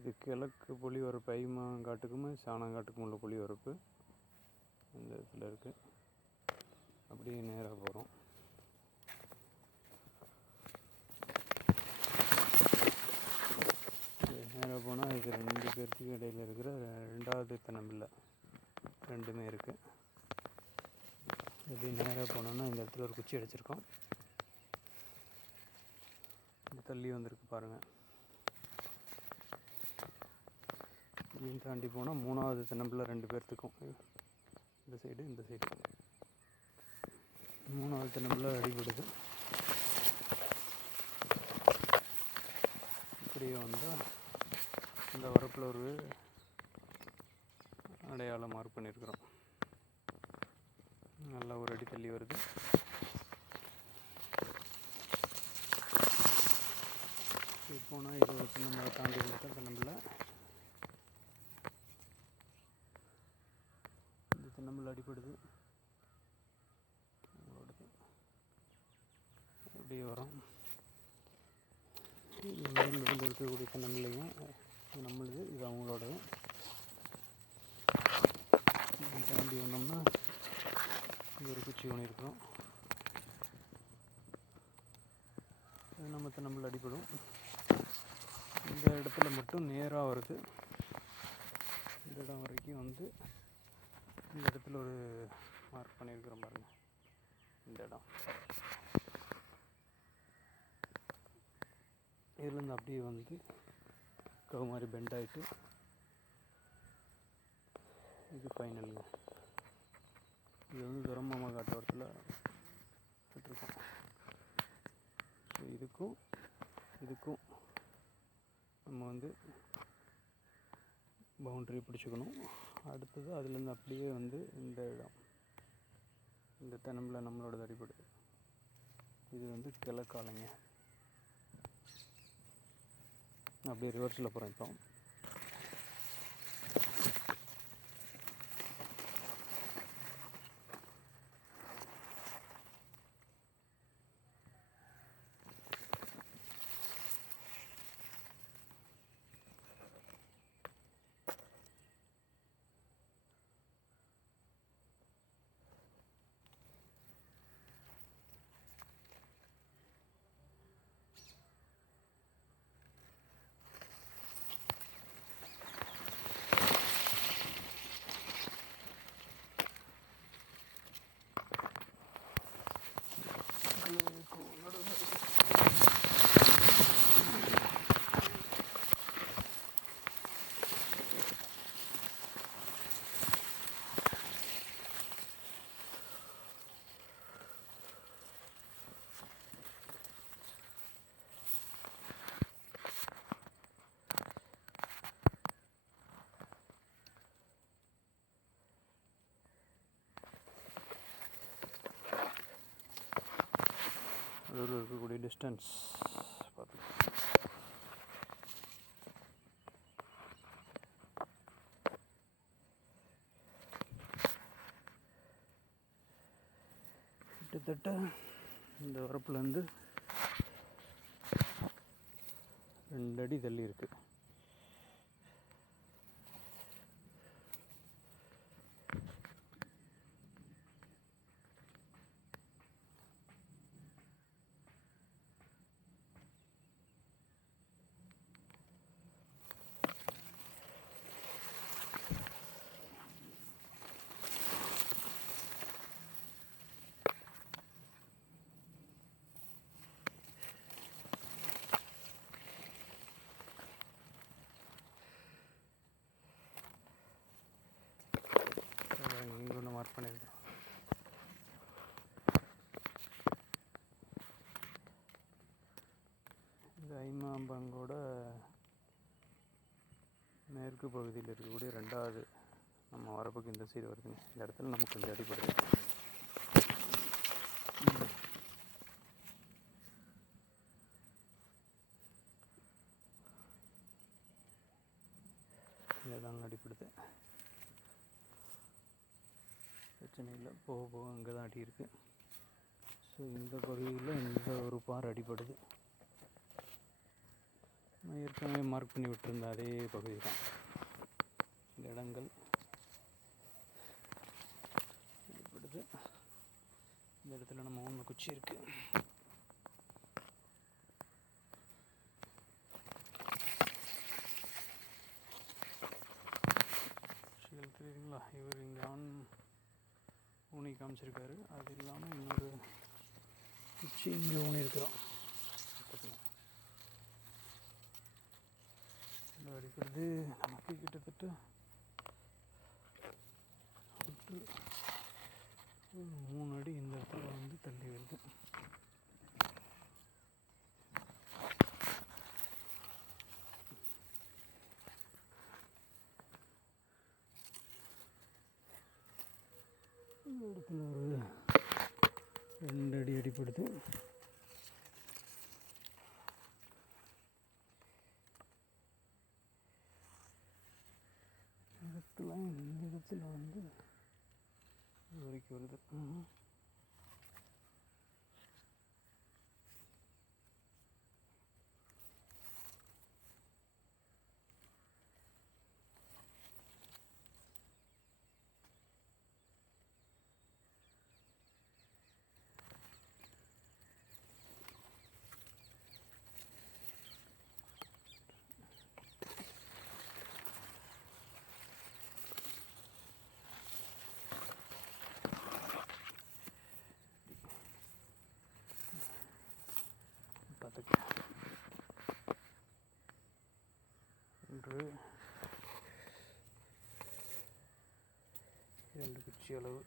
இது கிழக்கு புளிவரப்பு ஐமாங்காட்டுக்கும் சாணங்காட்டுக்கும் உள்ள புளிவரப்பு இந்த இடத்துல இருக்குது அப்படியே நேராக போகிறோம் நேராக போனால் இது ரெண்டு பேர்த்துக்கு இடையில இருக்கிற ரெண்டாவது தினமில்லை ரெண்டுமே இருக்குது இப்படி நேராக போனோன்னா இந்த இடத்துல ஒரு குச்சி அடிச்சிருக்கோம். தள்ளி வந்திருக்கு பாருங்கள் இதையும் தாண்டி போனால் மூணாவது தென்னம்பிள்ளை ரெண்டு பேர்த்துக்கும். இந்த சைடு இந்த சைடு மூணாவது தென்னம்பிள்ளை அடிபடுது. இப்படியே வந்தால் இந்த வரப்பில் ஒரு அடையாளம் மார்க் பண்ணியிருக்கிறோம் நல்லா ஒரு அடி தள்ளி வருது. போனால் இது ஒரு தென்னம்பிள்ளை தாண்டி இருந்தால் தென்னம்பிள்ளை. இந்த தென்னம்பிள்ளை அடிப்படுது ஓடுது அப்படியே வரும். இது இருந்து இருக்கக்கூடிய தென்னம்பிள்ளையும் நம்மளுது இது அவங்களோடது. தாண்டி வந்தோம்னா இங்கே ஒரு குச்சி ஒன்று இருக்கிறோம் இது நம்ம தென்னம்பிள்ளை அடிப்படும் இந்த இடத்துல மட்டும் நேராக வருது. இந்த இடம் வரைக்கும் வந்து இந்த இடத்துல ஒரு மார்க் பண்ணியிருக்கிறோம் பாருங்க. இந்த இடம். இதுலேருந்து அப்படியே வந்து கவு மாதிரி பெண்ட் ஆகிட்டு இது ஃபைனலுங்க இது வந்து துரமாமா காட்டோரத்தில் விட்டுருக்கோம் ஸோ இதுக்கும் இதுக்கும் நம்ம வந்து பவுண்ட்ரி பிடிச்சிக்கணும். அடுத்தது அதுலேருந்து அப்படியே வந்து இந்த இடம். இந்த தென்னம்பில் நம்மளோட அடிப்படை இது வந்து கிழக்காலைங்க. அப்படியே ரிவர்ஸில் போகிறேன் இப்போ அதோடு இருக்கக்கூடிய டிஸ்டன்ஸ் பார்த்துக்கலாம் கிட்டத்தட்ட இந்த வரப்புலேருந்து ரெண்டு அடி தள்ளி இருக்குது இங்கே ஒன்று மார்க் பண்ணியிருக்கேன் இது ஐமாம்பங்கோட மேற்கு பகுதியில் இருக்கக்கூடிய ரெண்டாவது நம்ம வரப்புக்கு இந்த சைடு வருதுங்க. இந்த இடத்துல நமக்கு கொஞ்சம் அடிப்படுது இதாங்க அடிப்படுது பிரச்சனை இல்லை. போக போக அங்கே தான் அடி இருக்குது ஸோ இந்த பகுதியில் இந்த ஒரு பாறை அடிப்படுது ஏற்கனவே மார்க் பண்ணி விட்டுருந்த அதே பகுதி தான். மரங்கள் வெளிப்படுது. இந்த இடத்துல நம்ம ஊன்மை குச்சி இருக்குது குச்சிகள் தெரியுதுங்களா? இவர் இங்கே ஆண் ஊனி காமிச்சிருக்காரு. அது இல்லாமல் இன்னொரு குச்சி இங்கே ஊனி இருக்கிறோம் இந்த அடிக்கிறது நமக்கு கிட்டத்தட்ட மூணு அடி இந்த இடத்துல வந்து தள்ளி வருது இந்த இடத்துல ஒரு ரெண்டு அடி அடிப்படுது இடத்துல இந்த இடத்துல வந்து இது வரைக்கும் வருது ம்ஹும். பார்த்துக்க ஒன்று இரண்டு குச்சி அளவு.